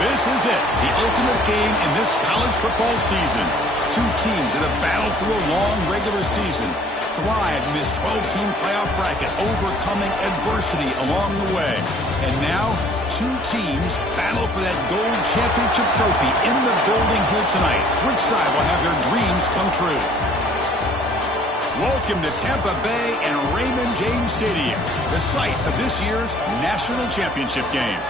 This is it, the ultimate game in this college football season. Two teams that have battled through a long regular season, thrived in this 12-team playoff bracket, overcoming adversity along the way. And now, two teams battle for that gold championship trophy in the building here tonight. Which side will have their dreams come true? Welcome to Tampa Bay and Raymond James Stadium, the site of this year's national championship game.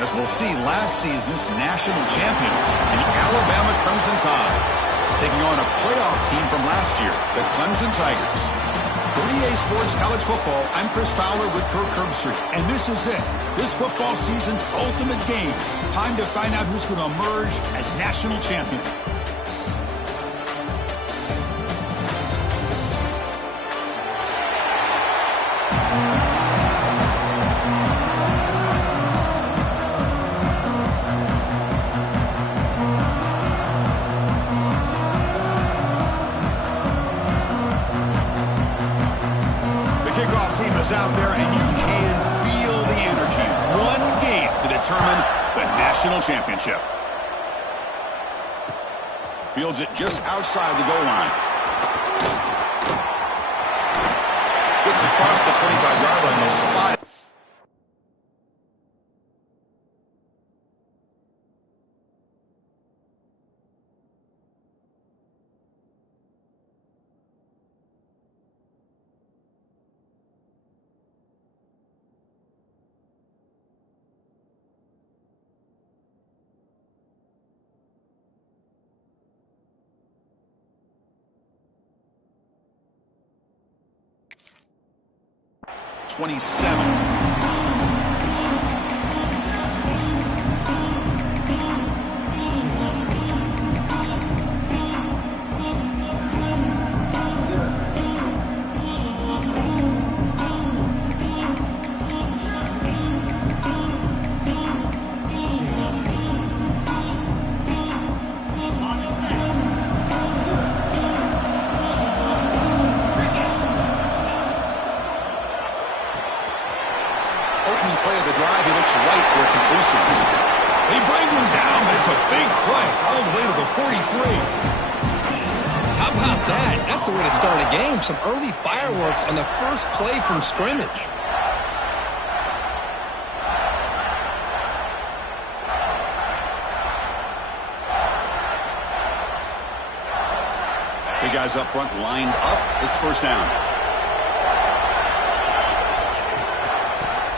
As we'll see, last season's national champions, the Alabama Crimson Tide, taking on a playoff team from last year, the Clemson Tigers. For EA Sports College Football, I'm Chris Fowler with Kirk Herbstreit, and this is it, this football season's ultimate game. Time to find out who's going to emerge as national champion. Out there, and you can feel the energy. One game to determine the national championship. Fields it just outside the goal line. Gets across the 25-yard line. They'll spot it. Some early fireworks on the first play from scrimmage. The guys up front lined up. It's first down.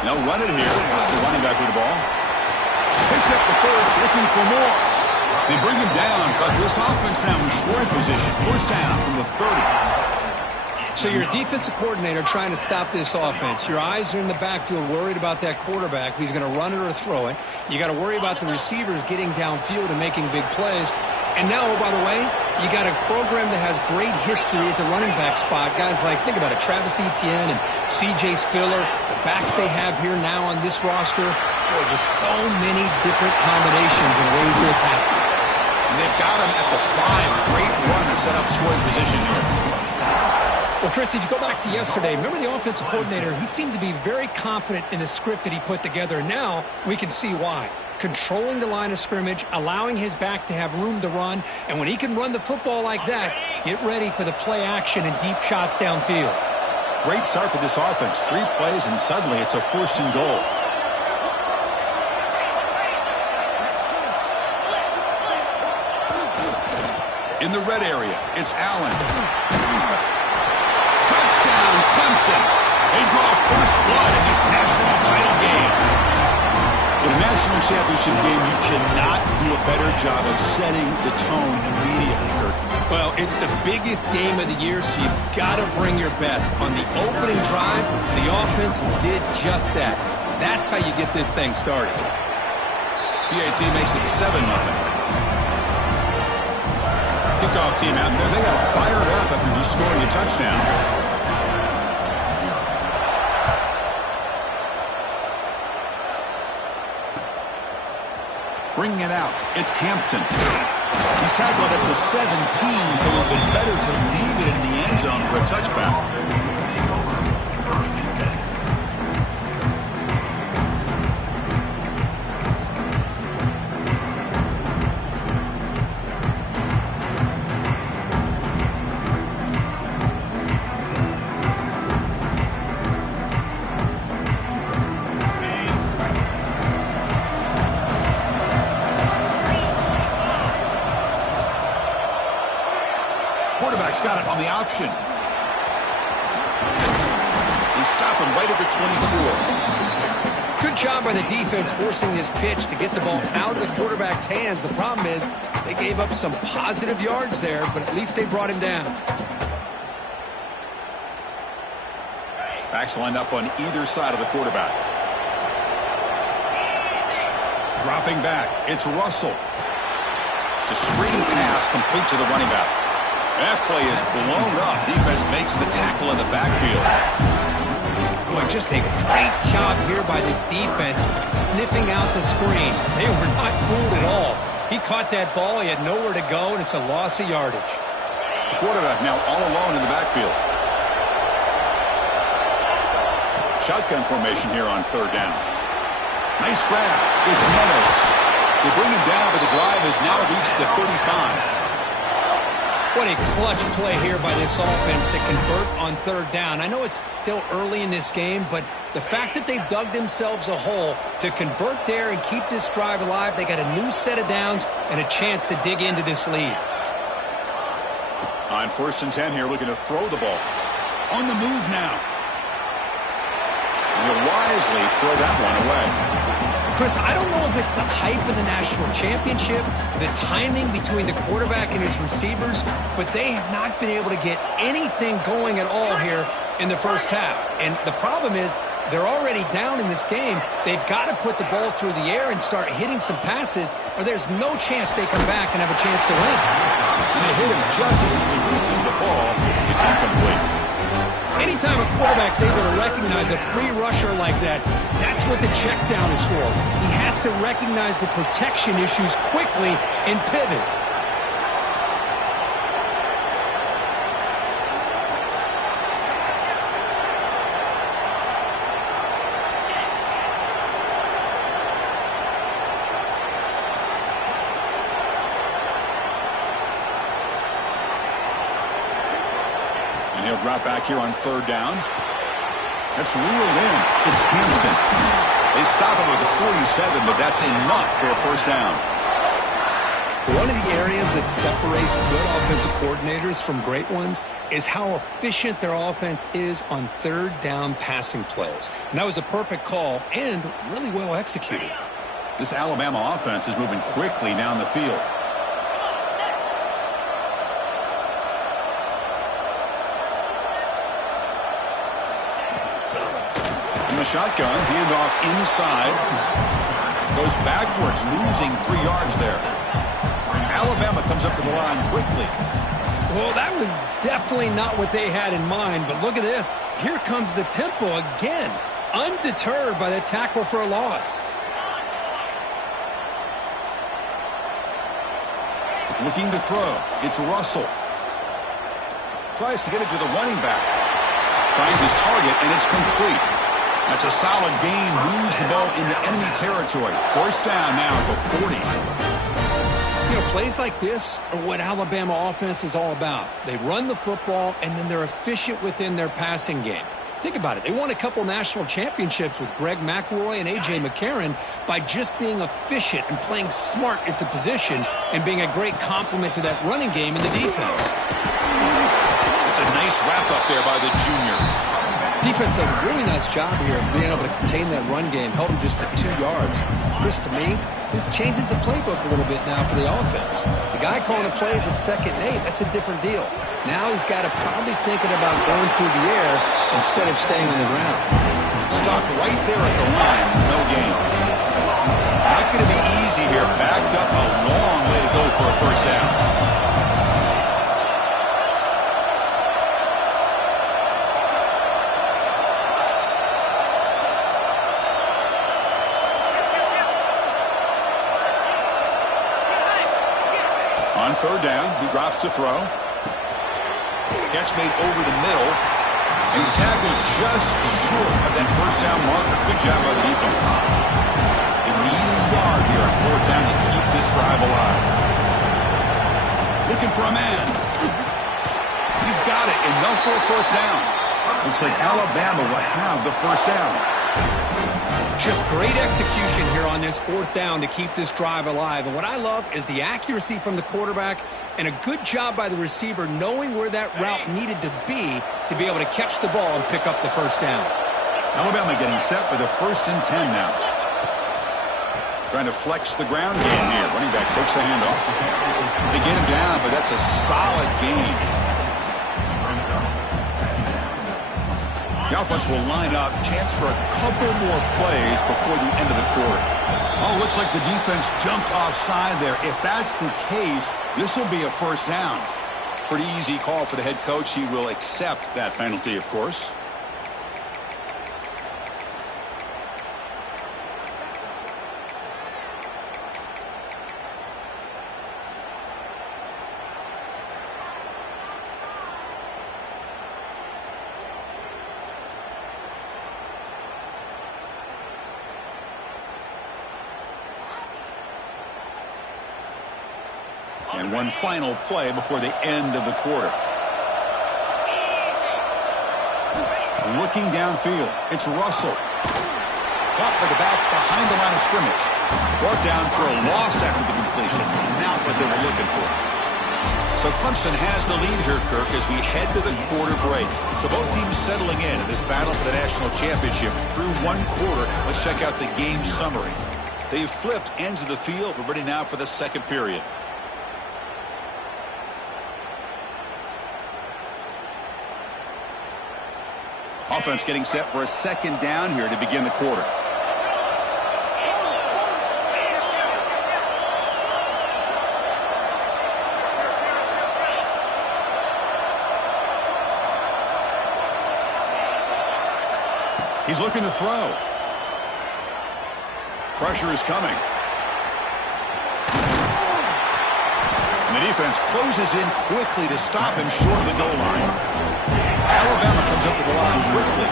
They'll run it here. It's the running back with the ball. Picks up the first, looking for more. They bring him down, but this offense now in scoring position. First down from the 30. So you're a defensive coordinator trying to stop this offense. Your eyes are in the backfield worried about that quarterback, if he's going to run it or throw it. You got to worry about the receivers getting downfield and making big plays. And now, oh, by the way, you got a program that has great history at the running back spot. Guys like, think about it, Travis Etienne and C.J. Spiller, the backs they have here now on this roster. Boy, just so many different combinations and ways to attack them. And they've got him at the 5. Great run to set up scoring position here. Well, Chris, if you go back to yesterday, remember the offensive coordinator, he seemed to be very confident in the script that he put together. Now we can see why. controlling the line of scrimmage, allowing his back to have room to run, and when he can run the football like that, get ready for the play action and deep shots downfield. Great start for this offense. 3 plays, and suddenly it's a 1st and goal. In the red area, it's Allen. Touchdown, Clemson. They draw first blood in this national title game. In a national championship game, you cannot do a better job of setting the tone immediately, Kirk. Well, it's the biggest game of the year, so you've got to bring your best. On the opening drive, the offense did just that. That's how you get this thing started. PAT makes it 7-0. Kickoff team out there. They got fired up after just scoring a touchdown. Bringing it out, it's Hampton. He's tackled at the 17, so it would have been better to leave it in the end zone for a touchback. Quarterback's got it on the option. They stop him right at the 24. Good job by the defense forcing this pitch to get the ball out of the quarterback's hands. The problem is they gave up some positive yards there, but at least they brought him down. Backs lined up on either side of the quarterback. Dropping back, it's Russell. It's a screen pass complete to the running back. That play is blown up. Defense makes the tackle in the backfield. Boy, just a great job here by this defense, sniffing out the screen. They were not fooled at all. He caught that ball. He had nowhere to go, and it's a loss of yardage. The quarterback now all alone in the backfield. Shotgun formation here on 3rd down. Nice grab. It's Meadows. They bring him down, but the drive has now reached the 35. What a clutch play here by this offense to convert on 3rd down. I know it's still early in this game, but the fact that they've dug themselves a hole to convert there and keep this drive alive, they got a new set of downs and a chance to dig into this lead. On 1st and 10 here, looking to throw the ball. On the move now. He'll wisely throw that one away. Chris, I don't know if it's the hype of the national championship, the timing between the quarterback and his receivers, but they have not been able to get anything going at all here in the first half. And the problem is they're already down in this game. They've got to put the ball through the air and start hitting some passes, or there's no chance they come back and have a chance to win. And they hit him just as he releases the ball. It's incomplete. Anytime a quarterback's able to recognize a free rusher like that, that's what the check down is for. He has to recognize the protection issues quickly and pivot. He'll drop back here on 3rd down. That's reeled in. It's Hampton. They stop him with the 47, but that's enough for a 1st down. One of the areas that separates good offensive coordinators from great ones is how efficient their offense is on 3rd down passing plays. And that was a perfect call and really well executed. This Alabama offense is moving quickly down the field. Shotgun, handoff inside, goes backwards, losing 3 yards there. Alabama comes up to the line quickly. Well, that was definitely not what they had in mind, but look at this. Here comes the tempo again, undeterred by the tackle for a loss. Looking to throw, it's Russell. Tries to get it to the running back. Finds his target, and it's complete. That's a solid gain. Moves the ball into enemy territory. First down now at the 40. You know, plays like this are what Alabama offense is all about. They run the football, and then they're efficient within their passing game. Think about it. They won a couple national championships with Greg McElroy and A.J. McCarron by just being efficient and playing smart at the position and being a great complement to that running game in the defense. It's a nice wrap-up there by the junior. Defense does a really nice job here of being able to contain that run game, held him just to 2 yards. Chris, to me, this changes the playbook a little bit now for the offense. The guy calling the plays at 2nd and 8, that's a different deal. Now he's got to probably thinking about going through the air instead of staying on the ground. Stopped right there at the line, no gain. Not going to be easy here. Backed up a long way to go for a first down. On 3rd down, he drops to throw. Catch made over the middle. And he's tackled just short of that first down marker. Good job by the defense. They need a yard here on 4th down to keep this drive alive. Looking for a man. He's got it. Enough for a first down. Looks like Alabama will have the first down. Just great execution here on this 4th down to keep this drive alive. And what I love is the accuracy from the quarterback and a good job by the receiver knowing where that route needed to be able to catch the ball and pick up the first down. Alabama getting set for the 1st and 10 now. Trying to flex the ground game here. Running back takes the handoff. They get him down, but that's a solid gain. The offense will line up. Chance for a couple more plays before the end of the quarter. Oh, looks like the defense jumped offside there. If that's the case, this will be a first down. Pretty easy call for the head coach. He will accept that penalty, of course. And one final play before the end of the quarter. Looking downfield, it's Russell. Caught by the back behind the line of scrimmage. Brought down for a loss after the completion. Not what they were looking for. So Clemson has the lead here, Kirk, as we head to the quarter break. So both teams settling in this battle for the national championship through one quarter. Let's check out the game summary. They've flipped ends of the field. We're ready now for the second period. Offense getting set for a 2nd down here to begin the quarter. He's looking to throw. Pressure is coming. And the defense closes in quickly to stop him short of the goal line. Alabama comes up with the line quickly.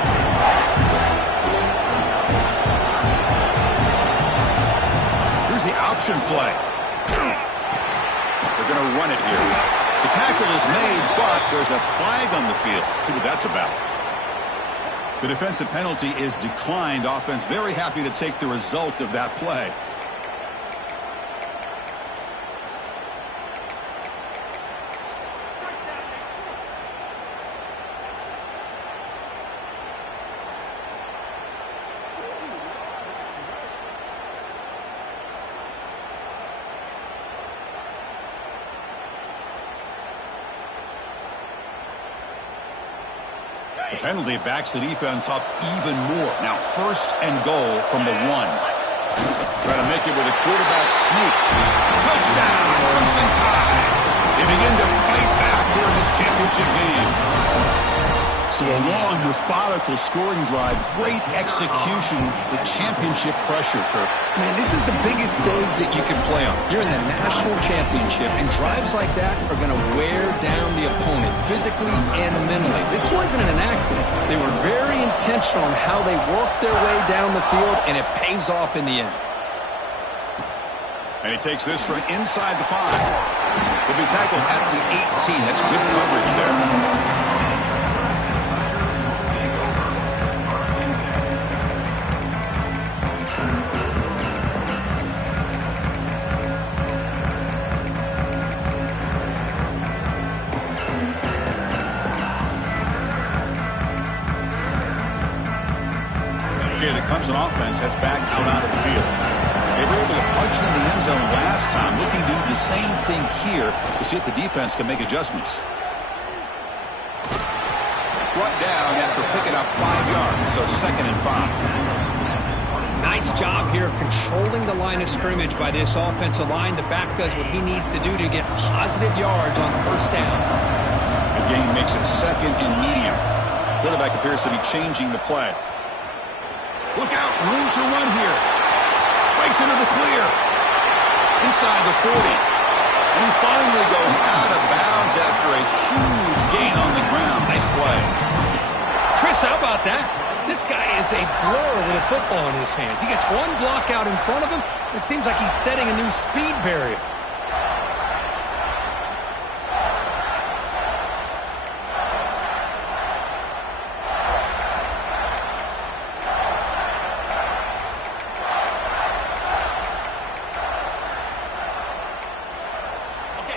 Here's the option play. They're going to run it here. The tackle is made, but there's a flag on the field. Let's see what that's about. The defensive penalty is declined. Offense very happy to take the result of that play. The penalty backs the defense up even more. Now 1st and goal from the 1. Trying to make it with a quarterback sneak. Touchdown, Crimson Tide. They begin to fight back here in this championship game. So a long, methodical scoring drive, great execution with championship pressure, Kirk. Man, this is the biggest stage that you can play on. You're in the national championship, and drives like that are going to wear down the opponent physically and mentally. This wasn't an accident. They were very intentional on how they worked their way down the field, and it pays off in the end. And he takes this from inside the 5. He'll be tackled at the 18. That's good coverage there. Clemson offense heads back out of the field. They were able to punch it in the end zone last time, looking to do the same thing here to see if the defense can make adjustments. Brought down after picking up 5 yards, so 2nd and 5. Nice job here of controlling the line of scrimmage by this offensive line. The back does what he needs to do to get positive yards on first down. The game makes it 2nd and medium. Quarterback appears to be changing the play. Look out, room to run here. Breaks into the clear. Inside the 40. And he finally goes out of bounds after a huge gain on the ground. Nice play. Chris, how about that? This guy is a blur with a football in his hands. He gets one block out in front of him. It seems like he's setting a new speed barrier.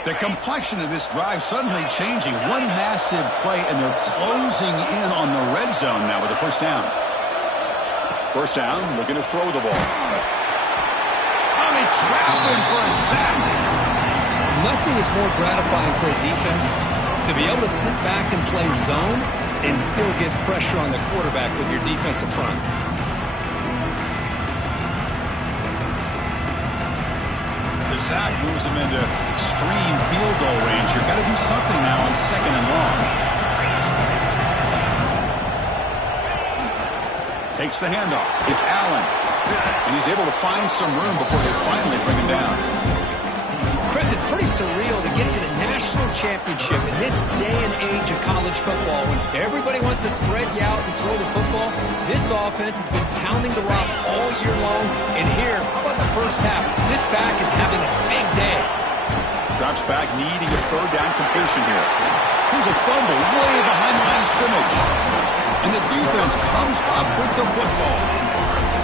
The complexion of this drive suddenly changing. One massive play, and they're closing in on the red zone now with a first down. First down, looking to throw the ball. Oh, they trap him for a sack. Nothing is more gratifying for a defense to be able to sit back and play zone and still get pressure on the quarterback with your defensive front. The sack moves him into extreme field goal range. You've got to do something now on 2nd and long. Takes the handoff. It's Allen. And he's able to find some room before they finally bring him down. Chris, it's pretty surreal to get to the national championship in this day and age of college football when everybody wants to spread you out and throw the football. This offense has been pounding the rock all year long. And here, how about the first half? This back is having a big day. Drops back, needing a 3rd down completion here. Here's a fumble way behind the line of scrimmage. And the defense comes up with the football.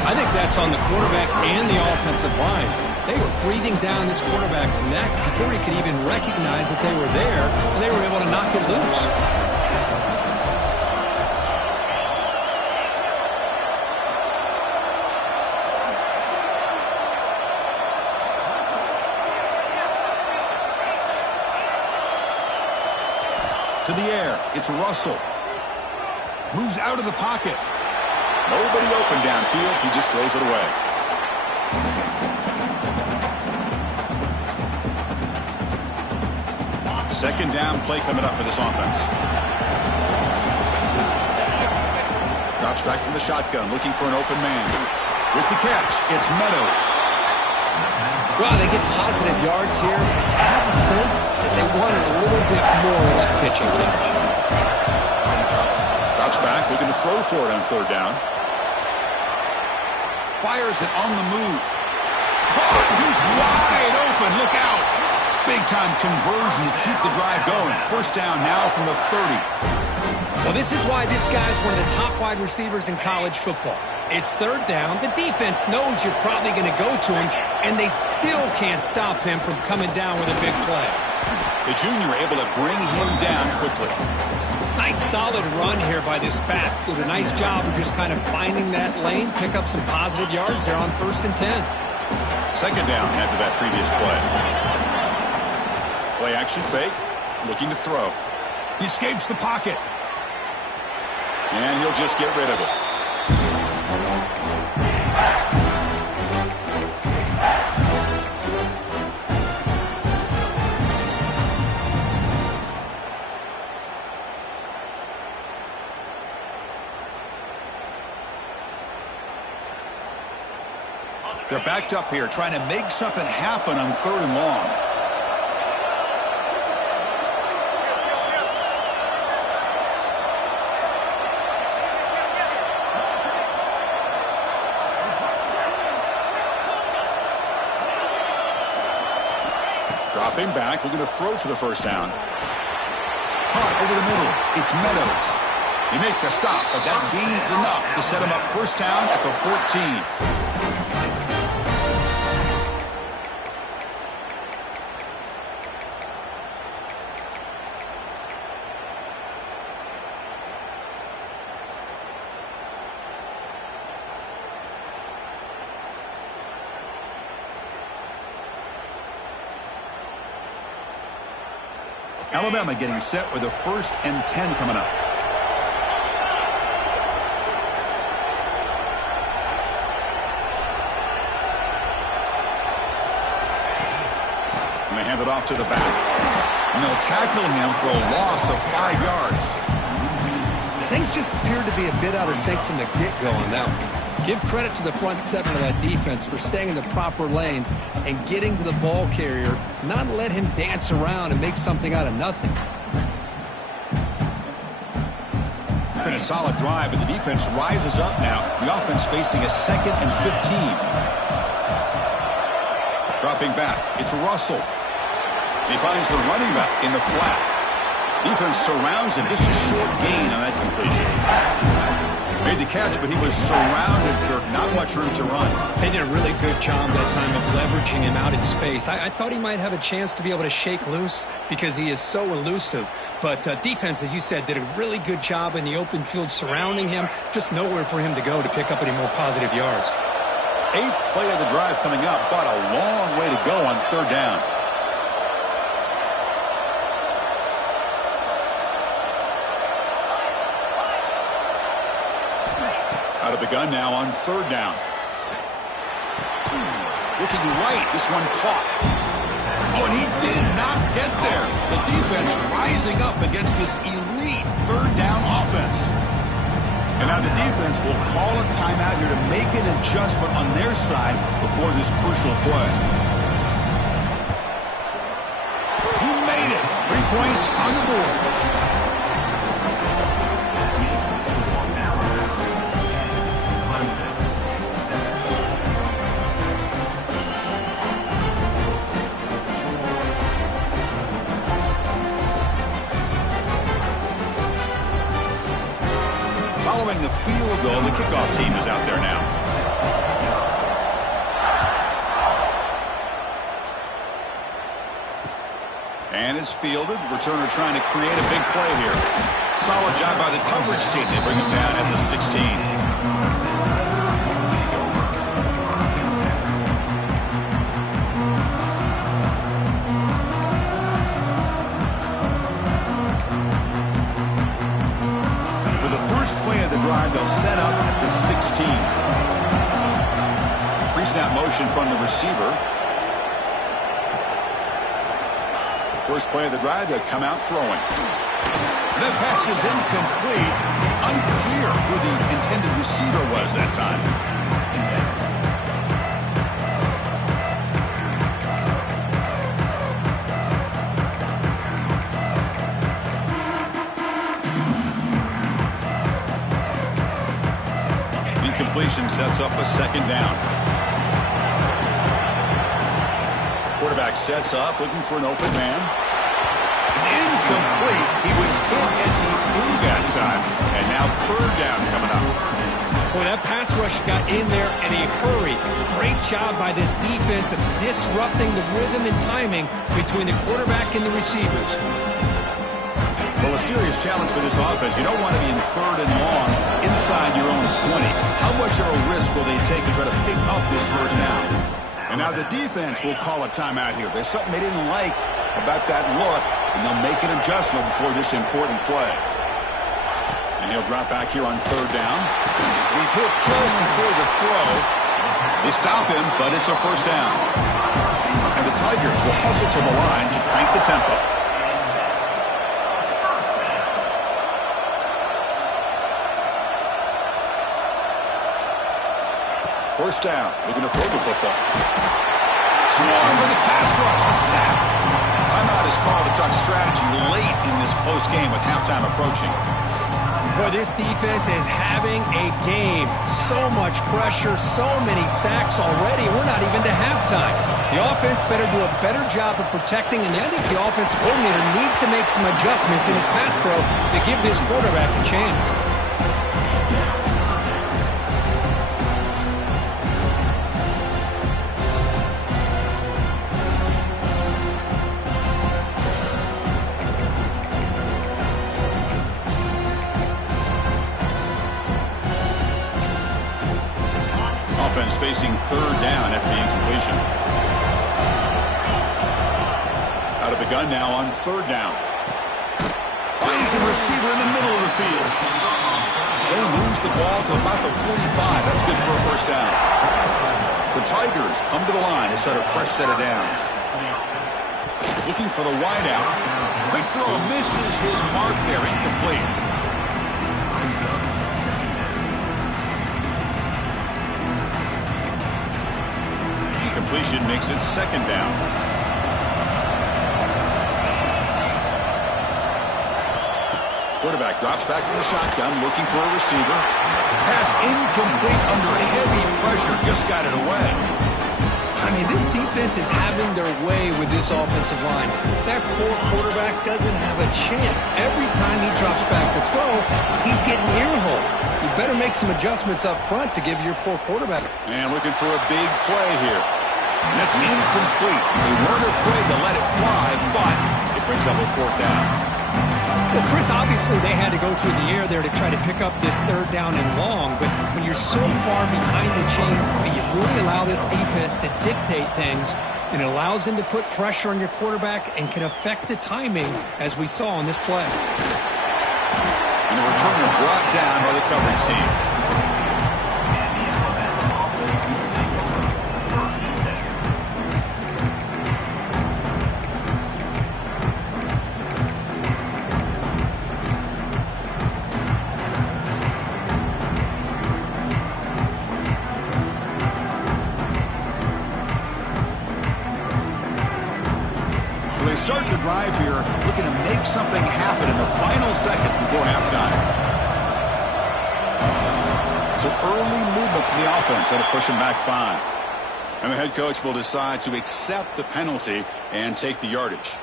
I think that's on the quarterback and the offensive line. They were breathing down this quarterback's neck before he could even recognize that they were there, and they were able to knock it loose. To the air, it's Russell. Moves out of the pocket. Nobody open downfield, he just throws it away. Second down play coming up for this offense. Drops back from the shotgun, looking for an open man. With the catch, it's Meadows. Well, they get positive yards here. I have a sense that they wanted a little bit more of that pitching catch. Drops back, looking to throw for it on 3rd down. Fires it on the move. Oh, he's wide open. Look out. Big-time conversion to keep the drive going. First down now from the 30. Well, this is why this guy's one of the top wide receivers in college football. It's 3rd down. The defense knows you're probably going to go to him, and they still can't stop him from coming down with a big play. The junior able to bring him down quickly. Nice solid run here by this back. Did a nice job of just kind of finding that lane, pick up some positive yards there on 1st and 10. Second down after that previous play. Play action fake, looking to throw. He escapes the pocket. And he'll just get rid of it. They're backed up here trying to make something happen on 3rd and long. Dropping back, looking to throw for the first down. Caught over the middle. It's Meadows. He make the stop, but that gains enough to set him up first down at the 14. Alabama getting set with a 1st and 10 coming up. And they hand it off to the back. And they'll tackle him for a loss of 5 yards. Things just appeared to be a bit out of sync from the get-go on that one. Give credit to the front 7 of that defense for staying in the proper lanes and getting to the ball carrier, not let him dance around and make something out of nothing. Been a solid drive, but the defense rises up now. The offense facing a 2nd and 15. Dropping back, it's Russell. He finds the running back in the flat. Defense surrounds him. Just a short gain on that completion. Made the catch, but he was surrounded, Kirk. Not much room to run. They did a really good job that time of leveraging him out in space. I thought he might have a chance to be able to shake loose because he is so elusive. But defense, as you said, did a really good job in the open field surrounding him. Just nowhere for him to go to pick up any more positive yards. 8th play of the drive coming up, but a long way to go on 3rd down. Out of the gun now on 3rd down. Looking right, this one caught. Oh, and he did not get there. The defense rising up against this elite 3rd down offense. And now the defense will call a timeout here to make an adjustment on their side before this crucial play. He made it. 3 points on the board. Following the field goal, the kickoff team is out there now. And it's fielded. Returner trying to create a big play here. Solid job by the coverage team. They bring him down at the 16. Play of the drive, they'll set up at the 16. Pre-snap motion from the receiver. First play of the drive, they'll come out throwing. That pass is incomplete. Unclear who the intended receiver was that time. Completion sets up a 2nd down. Quarterback sets up, looking for an open man. It's incomplete. He was hit as he threw that time. And now 3rd down coming up. Boy, that pass rush got in there in a hurry. Great job by this defense of disrupting the rhythm and timing between the quarterback and the receivers. Well, a serious challenge for this offense. You don't want to be in 3rd and long inside your own 20. How much of a risk will they take to try to pick up this first down? And now the defense will call a timeout here. There's something they didn't like about that look, and they'll make an adjustment before this important play. And he'll drop back here on 3rd down. He's hit just before the throw. They stop him, but it's a first down. And the Tigers will hustle to the line to crank the tempo. first down, looking to throw the football. Swarm with a pass rush, a sack. Timeout is called to talk strategy late in this close game with halftime approaching. Boy, this defense is having a game. So much pressure, so many sacks already. We're not even to halftime. The offense better do a better job of protecting, and I think the offensive coordinator needs to make some adjustments in his pass pro to give this quarterback a chance. Offense facing third down after the incompletion. Out of the gun now on third down. Finds a receiver in the middle of the field. They moves the ball to about the 45. That's good for a first down. The Tigers come to the line to set a fresh set of downs. Looking for the wideout. Quick throw misses his mark there, incomplete. Completion makes it second down. Quarterback drops back from the shotgun, looking for a receiver. Pass incomplete under heavy pressure, just got it away. I mean, this defense is having their way with this offensive line. That poor quarterback doesn't have a chance. Every time he drops back to throw, he's getting ear-hole. You better make some adjustments up front to give your poor quarterback. And looking for a big play here. And that's incomplete. They weren't afraid to let it fly, but it brings up a fourth down. Well, Chris, obviously they had to go through the air there to try to pick up this third down and long, but when you're so far behind the chains, you really allow this defense to dictate things, and it allows them to put pressure on your quarterback and can affect the timing, as we saw on this play. And the returner brought down by the coverage team. They start the drive here, looking to make something happen in the final seconds before halftime. So early movement from the offense, that'll push them back 5. And the head coach will decide to accept the penalty and take the yardage.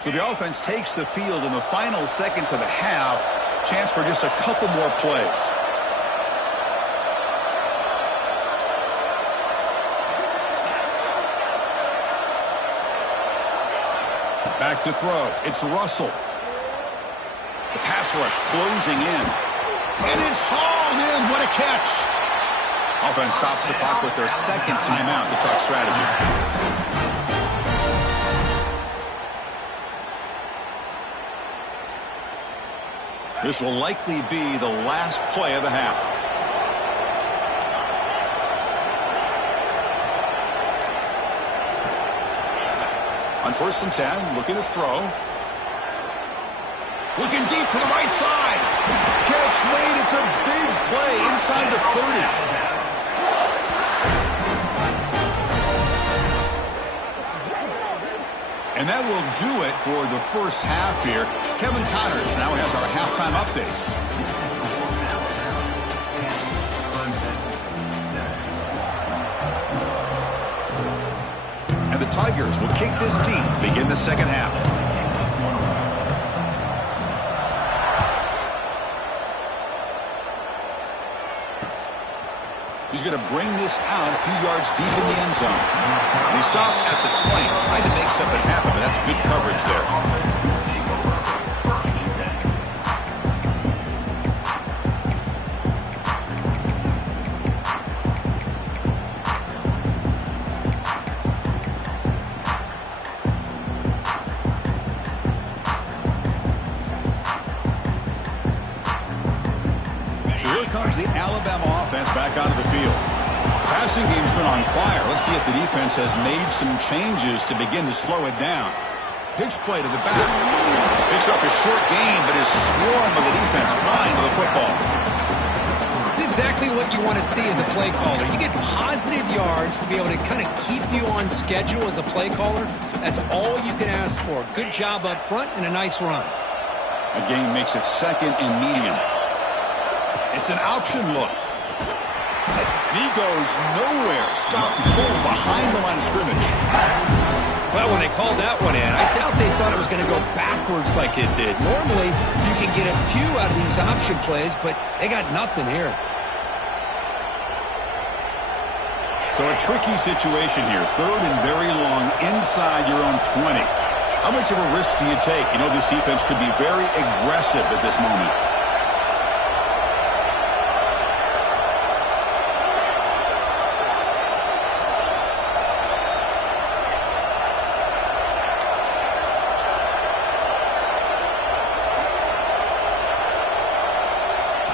So the offense takes the field in the final seconds of the half. Chance for just a couple more plays. Back to throw. It's Russell. The pass rush closing in. And it's hauled in. What a catch. Offense stops the clock with their second timeout to talk strategy. This will likely be the last play of the half. On 1st and 10, looking to throw. Looking deep to the right side. Catch made. It's a big play inside the 30. And that will do it for the first half here. Kevin Connors now has our halftime update. The Tigers will kick this deep to begin the second half. He's going to bring this out a few yards deep in the end zone. He stopped at the 20, trying to make something happen, but that's good coverage there. Comes the Alabama offense back onto the field. Passing game's been on fire. Let's see if the defense has made some changes to begin to slow it down. Pitch play to the back. Picks up a short gain, but is swarmed by the defense flying to the football. It's exactly what you want to see as a play caller. You get positive yards to be able to kind of keep you on schedule as a play caller. That's all you can ask for. Good job up front and a nice run. A gain makes it second and medium. It's an option look. And he goes nowhere. Stop and pull behind the line of scrimmage. Well, when they called that one in, I doubt they thought it was going to go backwards like it did. Normally, you can get a few out of these option plays, but they got nothing here. So a tricky situation here. Third and very long inside your own 20. How much of a risk do you take? You know, this defense could be very aggressive at this moment.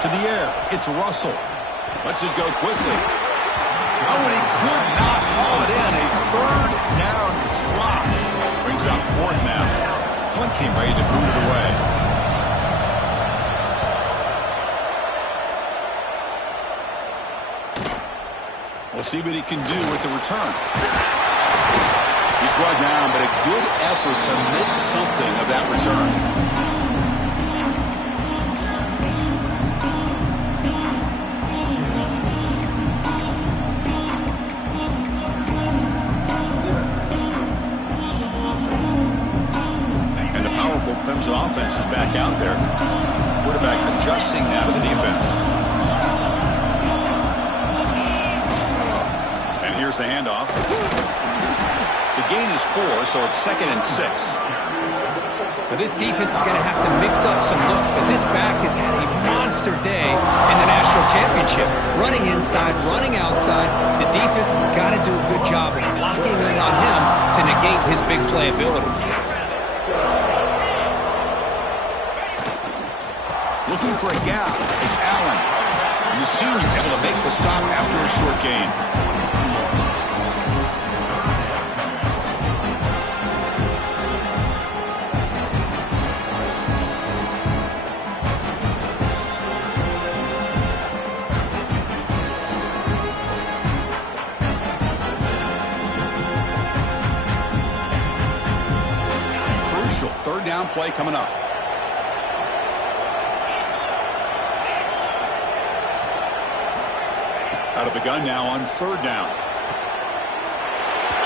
To the air, it's Russell. Lets it go quickly. Oh, and he could not haul it in. A third down drop. Brings up fourth now. Punt team ready to boot it away. We'll see what he can do with the return. He's brought down, but a good effort to make something of that return. Clemson offense is back out there. Quarterback adjusting now to the defense. And here's the handoff. The gain is 4, so it's 2nd and 6. But this defense is going to have to mix up some looks because this back has had a monster day in the national championship. Running inside, running outside. The defense has got to do a good job of locking in on him to negate his big playability. Looking for a gap. It's Allen. And the senior able to make the stop after a short gain. Crucial third down play coming up. Out of the gun now on third down.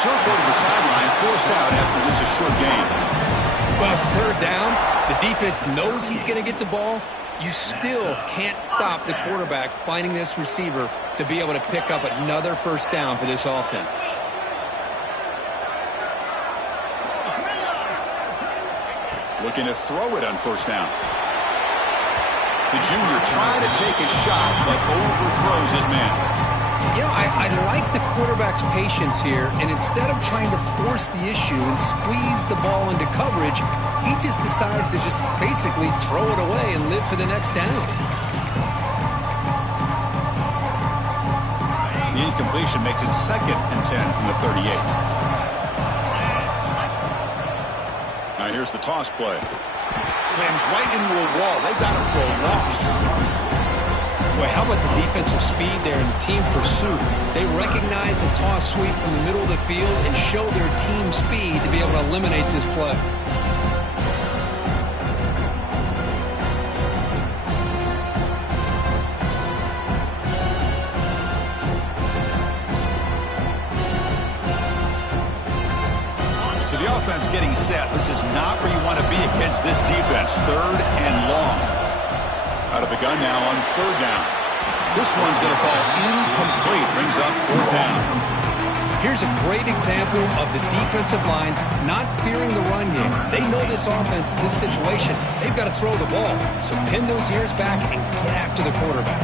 Short throw to the sideline, forced out after just a short gain. Well, it's third down. The defense knows he's going to get the ball. You still can't stop the quarterback finding this receiver to be able to pick up another first down for this offense. Looking to throw it on first down. The junior trying to take a shot, but overthrows his man. You know, I like the quarterback's patience here, and instead of trying to force the issue and squeeze the ball into coverage, he just decides to just basically throw it away and live for the next down. The incompletion makes it 2nd and 10 from the 38. Now here's the toss play. Slams right into a wall. They've got him for a loss. Boy, how about the defensive speed there and team pursuit? They recognize the toss sweep from the middle of the field and show their team speed to be able to eliminate this play. So the offense getting set. This is not where you want to be against this defense. Third and long. Out of the gun now on third down. This one's going to fall incomplete. Brings up fourth down. Here's a great example of the defensive line not fearing the run game. They know this offense, this situation, they've got to throw the ball. So pin those ears back and get after the quarterback.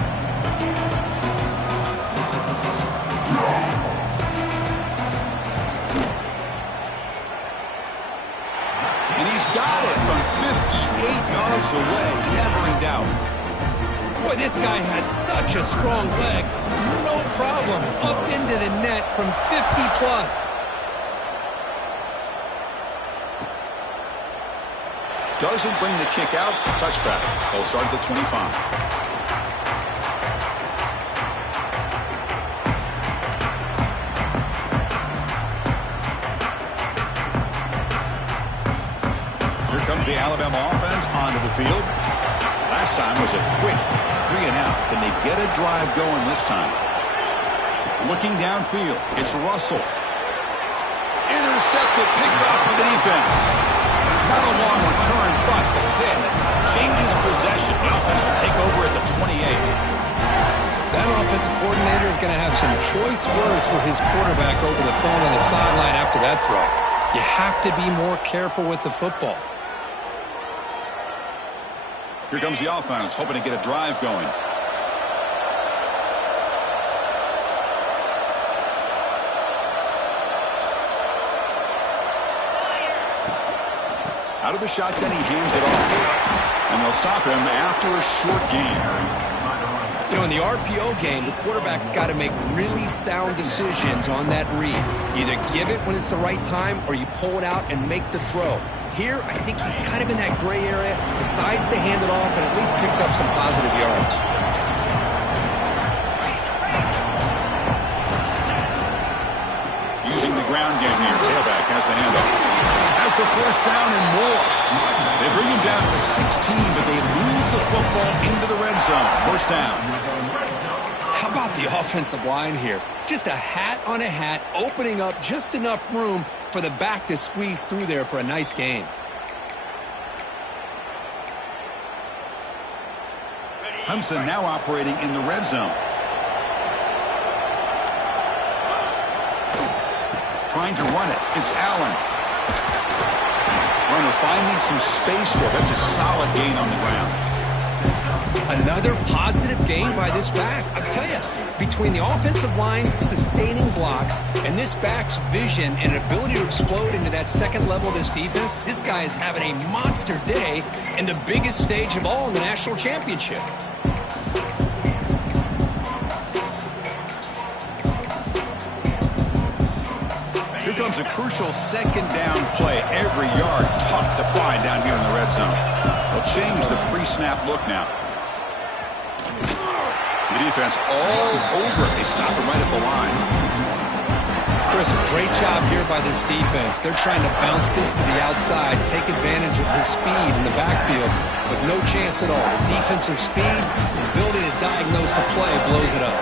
And he's got it from 58 yards away. Never in doubt. Boy, this guy has such a strong leg. No problem. Up into the net from 50-plus. Doesn't bring the kick out. Touchback. They'll start at the 25. The Alabama offense onto the field. Last time was a quick 3 and out. Can they get a drive going this time? Looking downfield, it's Russell. Intercepted, picked off by the defense. Not a long return, but the pick changes possession. The offense will take over at the 28. That offensive coordinator is going to have some choice words for his quarterback over the phone on the sideline after that throw. You have to be more careful with the football. Here comes the offense, hoping to get a drive going. Out of the shotgun, he hands it off. And they'll stop him after a short gain. You know, in the RPO game, the quarterback's got to make really sound decisions on that read. Either give it when it's the right time, or you pull it out and make the throw. Here, I think he's kind of in that gray area, decides to hand it off, and at least picked up some positive yards. Using the ground game here, tailback has the handoff. Has the first down and more. They bring him down to the 16, but they move the football into the red zone. First down. How about the offensive line here? Just a hat on a hat, opening up just enough room for the back to squeeze through there for a nice gain. Clemson now operating in the red zone. Trying to run it. It's Allen. Runner finding some space there. That's a solid gain on the ground. Another positive gain by this back. I tell you, between the offensive line sustaining blocks and this back's vision and ability to explode into that second level of this defense, this guy is having a monster day in the biggest stage of all in the national championship. Here comes a crucial second down play. Every yard tough to find down here in the red zone. They'll change the pre-snap look now. The defense all over it. They stop it right at the line. Chris, a great job here by this defense. They're trying to bounce this to the outside, take advantage of his speed in the backfield, but no chance at all. The defensive speed, the ability to diagnose the play blows it up.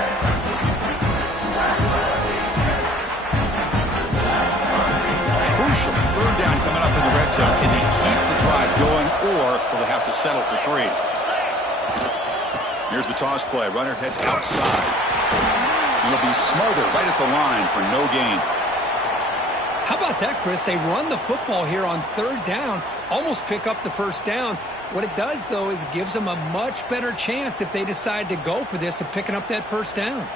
Crucial. Third down coming up in the red zone. Can they keep the drive going, or will they have to settle for 3? Here's the toss play. Runner heads outside. And he'll be smothered right at the line for no gain. How about that, Chris? They run the football here on third down, almost pick up the first down. What it does, though, is it gives them a much better chance if they decide to go for this of picking up that first down.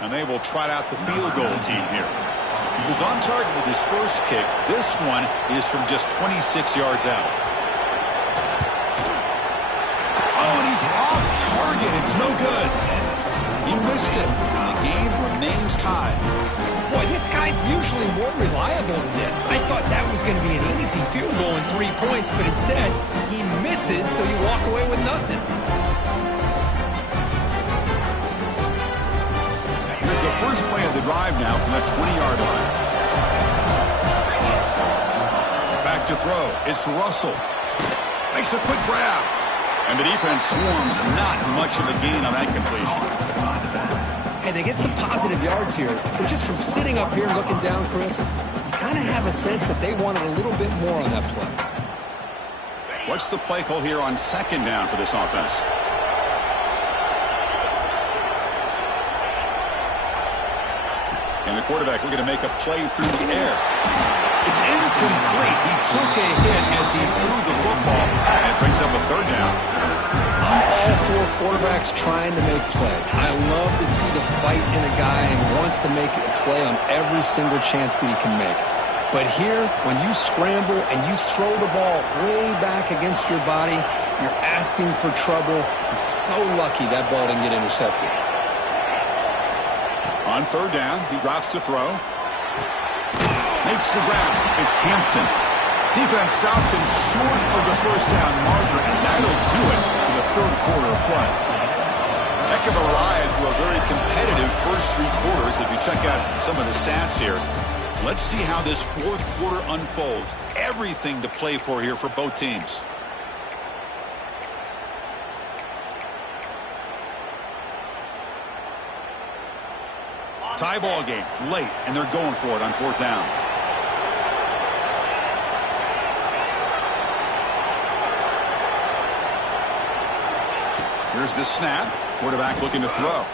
And they will trot out the field goal team here. He was on target with his first kick. This one is from just 26 yards out. Oh, and he's off target. It's no good. He missed it. The game remains tied. Boy, this guy's usually more reliable than this. I thought that was going to be an easy field goal and 3 points, but instead, he misses, so you walk away with nothing. Here's the first play of the drive now from the 20-yard line. Back to throw. It's Russell. Makes a quick grab. And the defense swarms. Not much of a gain on that completion. Hey, they get some positive yards here, but just from sitting up here looking down, Chris, you kind of have a sense that they wanted a little bit more on that play. What's the play call here on second down for this offense? And the quarterback looking to make a play through the air. It's incomplete. He took a hit as he threw the football, and it brings up a third down. I'm all for quarterbacks trying to make plays. I love to see the fight in a guy and wants to make a play on every single chance that he can make. But here, when you scramble and you throw the ball way back against your body, you're asking for trouble. He's so lucky that ball didn't get intercepted. On third down, he drops to throw. Makes the grab. It's Hampton. Defense stops him short of the first down marker, and that'll do it for the third quarter of play. Heck of a ride through a very competitive first three quarters. If you check out some of the stats here, let's see how this fourth quarter unfolds. Everything to play for here for both teams. Tie ball game late, and they're going for it on fourth down. Here's the snap. Quarterback looking to throw.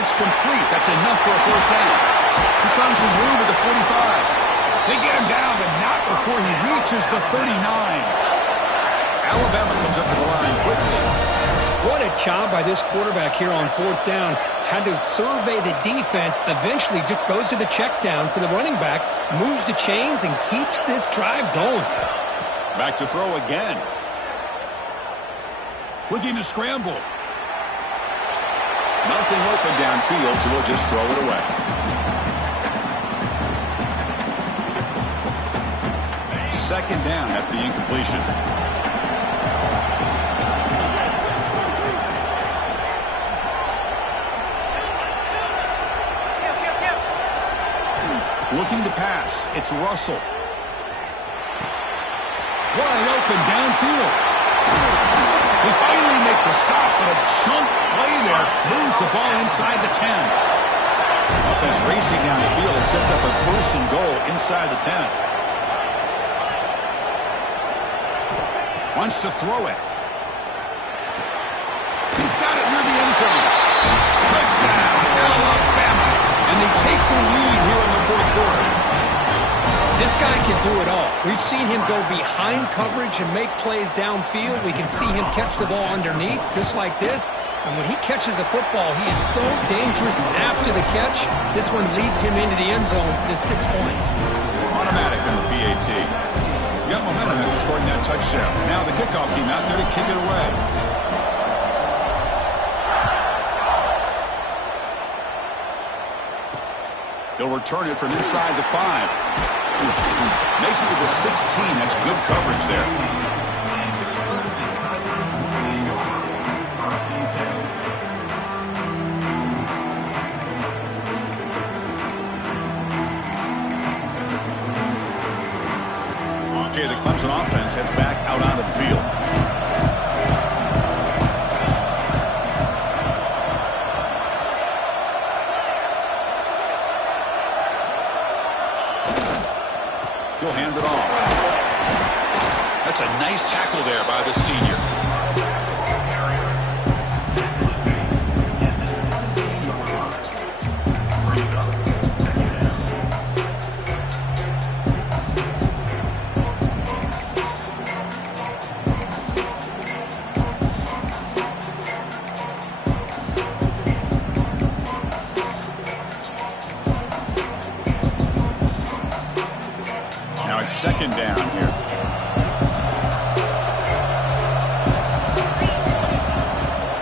It's complete. That's enough for a first down. He's found some room at the 45. They get him down, but not before he reaches the 39. Alabama comes up to the line quickly. What a job by this quarterback here on fourth down. Had to survey the defense, eventually just goes to the check down for the running back, moves the chains, and keeps this drive going. Back to throw again. Looking to scramble. Nothing open downfield, so we'll just throw it away. Second down after the incompletion. Looking to pass. It's Russell. Wide open downfield. They finally make the stop, but a chunk play there moves the ball inside the 10. Offense racing down the field and sets up a first and goal inside the 10. Wants to throw it. He's got it near the end zone. Touchdown, Alabama. And they take the lead here in the fourth quarter. This guy can do it all. We've seen him go behind coverage and make plays downfield. We can see him catch the ball underneath, just like this. And when he catches a football, he is so dangerous after the catch. This one leads him into the end zone for the 6 points. Automatic on the PAT. You got momentum after scoring that touchdown. Now the kickoff team out there to kick it away. He'll return it from inside the 5. Makes it to the 16. That's good coverage there. Okay, the Clemson offense heads back out onto the field. He'll hand it off. That's a nice tackle there by the senior. Second down here.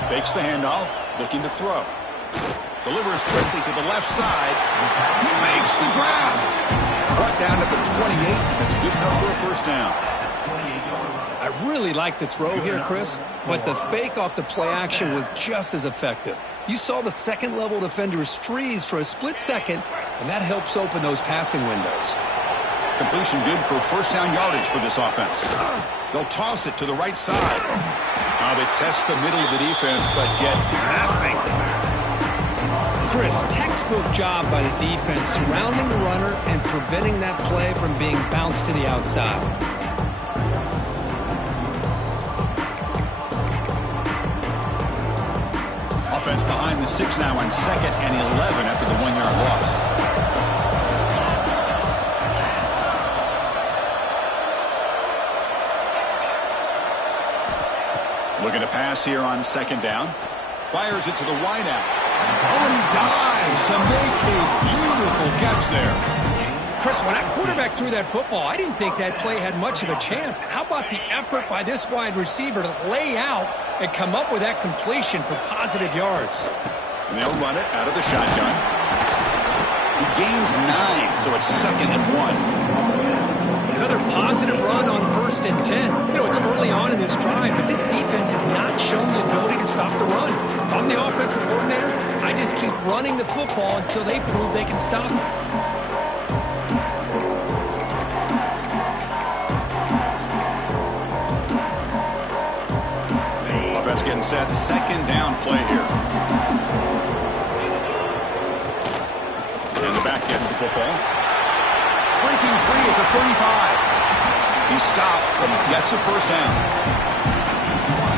Fakes the handoff, looking to throw. Delivers quickly to the left side. He makes the grab. Brought down at the 28, and it's good enough for a first down. I really like the throw here, Chris, but the fake off the play action was just as effective. You saw the second-level defenders freeze for a split second, and that helps open those passing windows. Completion good for first down yardage for this offense. They'll toss it to the right side. Now they test the middle of the defense, but get nothing. Chris, textbook job by the defense surrounding the runner and preventing that play from being bounced to the outside. Offense behind the 6 now on 2nd and 11 after the 1-yard loss. Looking to pass here on 2nd down. Fires it to the wideout. Oh, and he dives to make a beautiful catch there. Chris, when that quarterback threw that football, I didn't think that play had much of a chance. How about the effort by this wide receiver to lay out and come up with that completion for positive yards? And they'll run it out of the shotgun. He gains 9, so it's 2nd and 1. Another positive run on 1st and 10. You know, it's early on in this drive, but this defense has not shown the ability to stop the run. If I'm the offensive coordinator, I just keep running the football until they prove they can stop it. Offense getting set. 2nd down play here. And the back gets the football. Breaking free at the 35. He stopped, but gets a 1st down.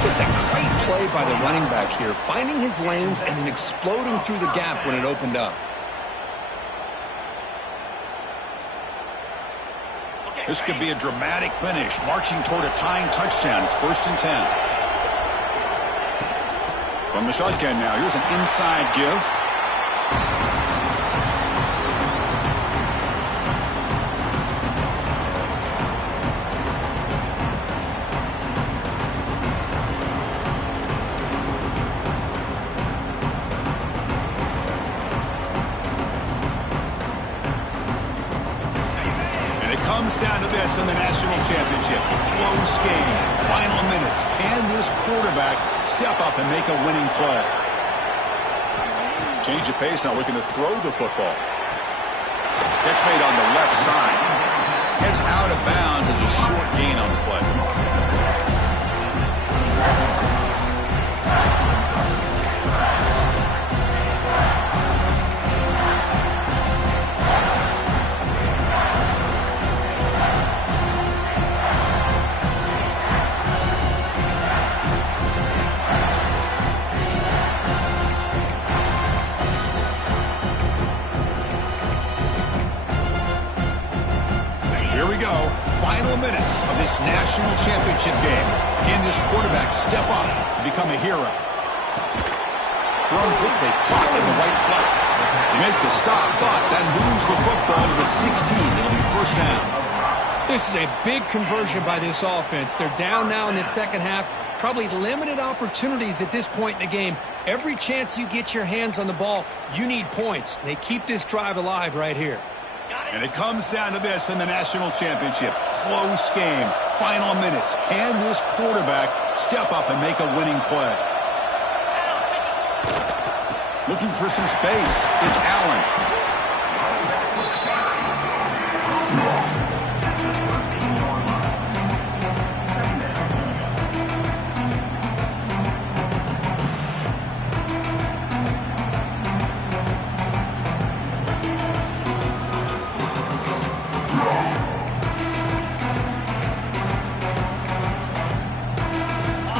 Just a great play by the running back here, finding his lanes and then exploding through the gap when it opened up. This could be a dramatic finish, marching toward a tying touchdown. It's 1st and 10. From the shotgun now, here's an inside give. Down to this in the national championship. Close game. Final minutes. Can this quarterback step up and make a winning play? Change of pace now, looking to throw the football. Catch made on the left side. Heads out of bounds as a short gain on the play. Minutes of this national championship game. Can this quarterback step up and become a hero? Thrown quickly, caught in the right flat. They make the stop, but that moves the football to the 16. It'll be 1st down. This is a big conversion by this offense. They're down now in the 2nd half. Probably limited opportunities at this point in the game. Every chance you get your hands on the ball, you need points. They keep this drive alive right here. And it comes down to this in the national championship. Close game. Final minutes. Can this quarterback step up and make a winning play? Looking for some space. It's Allen.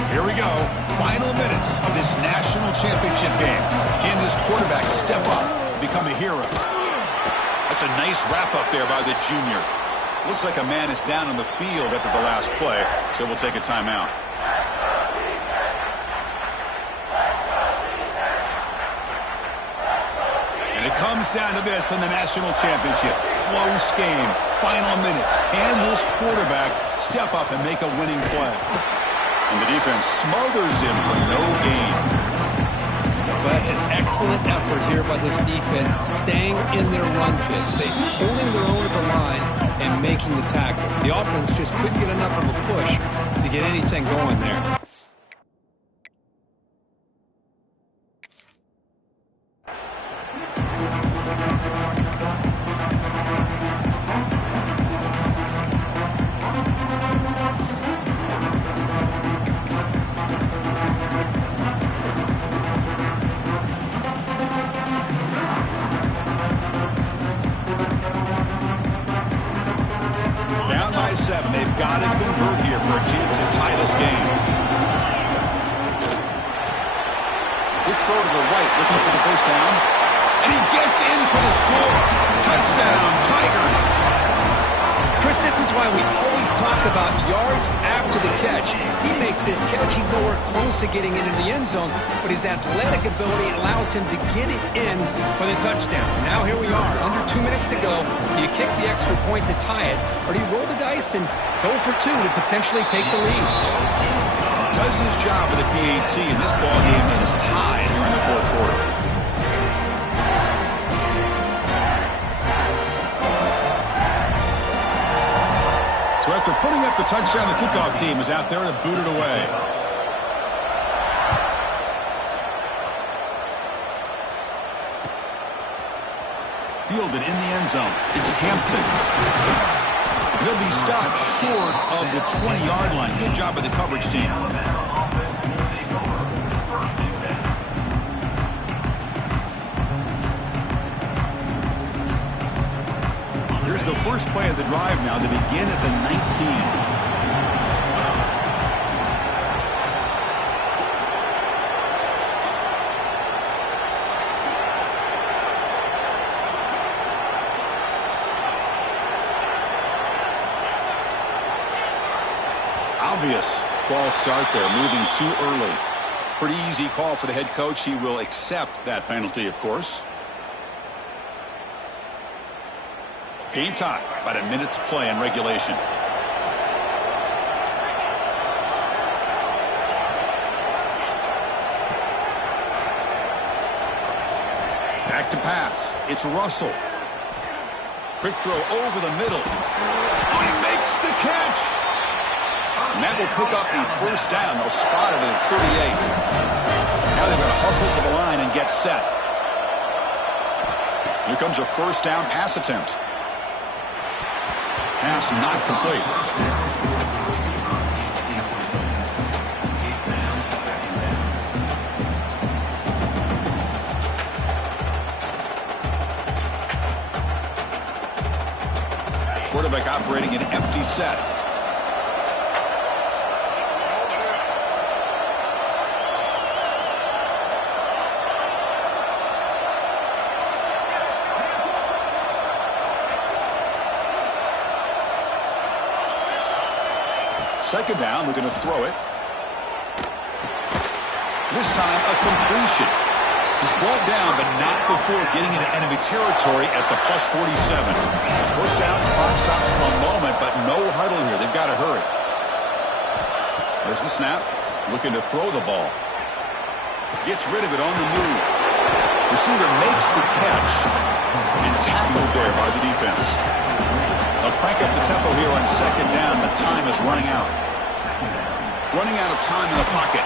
Here we go. Final minutes of this national championship game. Can this quarterback step up and become a hero? That's a nice wrap-up there by the junior. Looks like a man is down on the field after the last play, so we'll take a timeout. And it comes down to this in the national championship. Close game. Final minutes. Can this quarterback step up and make a winning play? And the defense smothers him for no gain. Well, that's an excellent effort here by this defense, staying in their run fits. They're holding their own at the line and making the tackle. The offense just couldn't get enough of a push to get anything going there. Down by 7. They've got to convert here for a chance to tie this game. Let's throw to the right, looking for the 1st down. And he gets in for the score. Touchdown, Tigers. Chris, this is why we always talk about yards after the catch. He makes this catch. He's nowhere close to getting into the end zone, but his athletic ability allows him to get it in for the touchdown. Now here we are, under 2 minutes to go. Do you kick the extra point to tie it, or do you roll the dice and go for 2 to potentially take the lead? Does his job with the PAT, and this ball game is tied here in the 4th quarter. After putting up the touchdown, the kickoff team is out there to boot it away. Fielded in the end zone. It's Hampton. He'll be stopped short of the 20-yard line. Good job by the coverage team. Here's the first play of the drive now. They begin at the 19. Obvious false start there, moving too early. Pretty easy call for the head coach. He will accept that penalty, of course. Game time, about a minute to play in regulation. Back to pass. It's Russell. Quick throw over the middle. Oh, he makes the catch. And that will pick up the first down. They'll spot it at 38. Now they've got to hustle to the line and get set. Here comes a first down pass attempt. Pass not complete. Quarterback operating an empty set. Second down, we're going to throw it. This time, a completion. He's brought down, but not before getting into enemy territory at the +47. First down, the clock stops for a moment, but no huddle here. They've got to hurry. There's the snap. Looking to throw the ball. Gets rid of it on the move. Receiver makes the catch. And tackled there by the defense. They'll crank up the tempo here on second down. The time is running out. Running out of time in the pocket.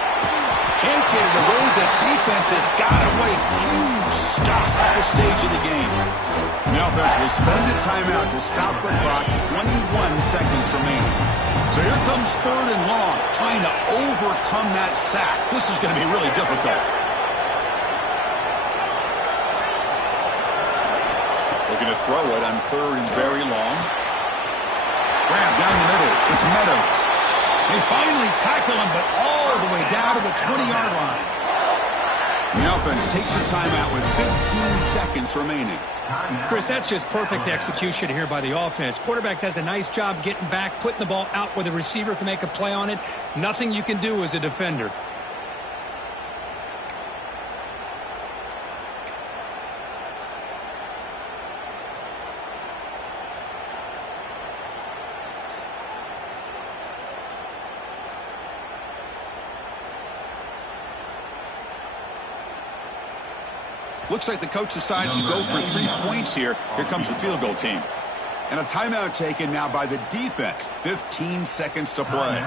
Can't get it away. The defense has got away. Huge stop at the stage of the game. The offense will spend a timeout to stop the clock. 21 seconds remaining. So here comes third and long. Trying to overcome that sack. This is going to be really difficult. Looking to throw it on third and very long. Grab down the middle. It's Meadows. They finally tackle him, but all the way down to the 20-yard line. The offense takes a timeout with 15 seconds remaining. Chris, that's just perfect execution here by the offense. Quarterback does a nice job getting back, putting the ball out where the receiver can make a play on it. Nothing you can do as a defender. Looks like the coach decides to go for 3 points here. Here comes the field goal team. And a timeout taken now by the defense. 15 seconds to play.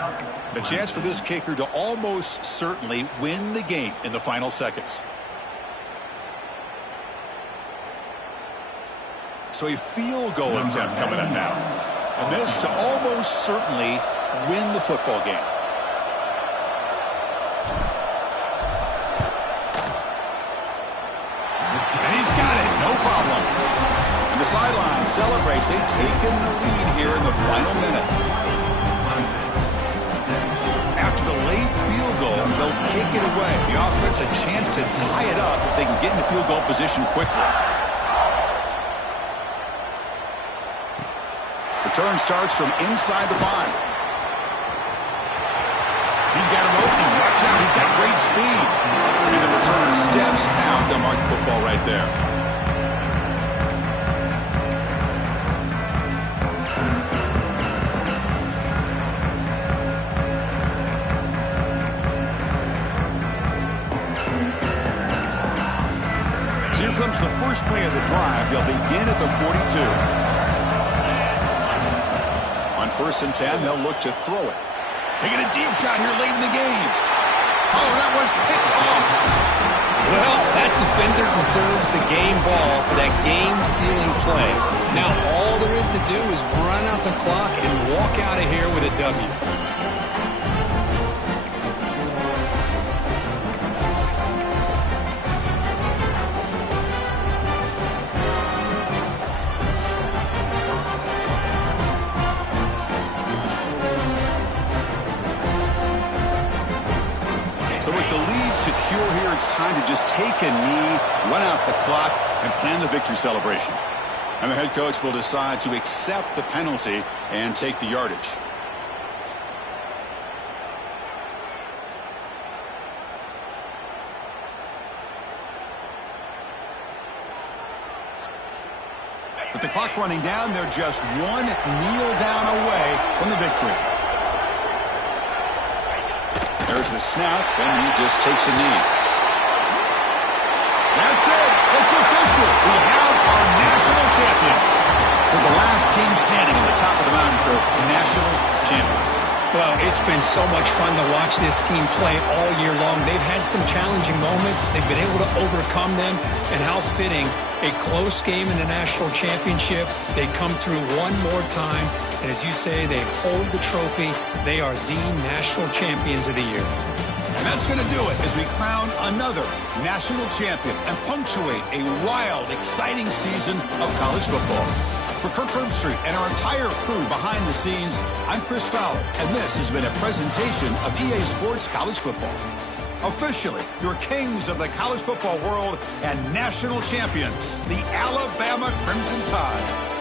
A chance for this kicker to almost certainly win the game in the final seconds. So a field goal attempt coming up now. And this to almost certainly win the football game. And the sideline celebrates. They've taken the lead here in the final minute. After the late field goal, they'll kick it away. The offense a chance to tie it up if they can get into field goal position quickly. Return starts from inside the 5. He's got an opening. Watch out. He's got great speed. And the returner steps out. They'll mark the football right there. Here comes the first play of the drive. They'll begin at the 42. On 1st and 10, they'll look to throw it. Taking a deep shot here late in the game. Oh, that one's picked off. Well, that defender deserves the game ball for that game-sealing play. Now, all there is to do is run out the clock and walk out of here with a W. So with the lead secure here, it's time to just take a knee, run out the clock, and plan the victory celebration. And the head coach will decide to accept the penalty and take the yardage. With the clock running down, they're just one kneel down away from the victory. There's the snap, and he just takes a knee. That's it. It's official. We have our national champions. For the last team standing on the top of the mountain crew, national champions. Well, it's been so much fun to watch this team play all year long. They've had some challenging moments. They've been able to overcome them. And how fitting, a close game in the national championship. They come through one more time. And as you say, they hold the trophy. They are the national champions of the year. And that's going to do it as we crown another national champion and punctuate a wild, exciting season of college football. For Kirk Herbstreit and our entire crew behind the scenes, I'm Chris Fowler, and this has been a presentation of EA Sports College Football. Officially, your kings of the college football world and national champions, the Alabama Crimson Tide.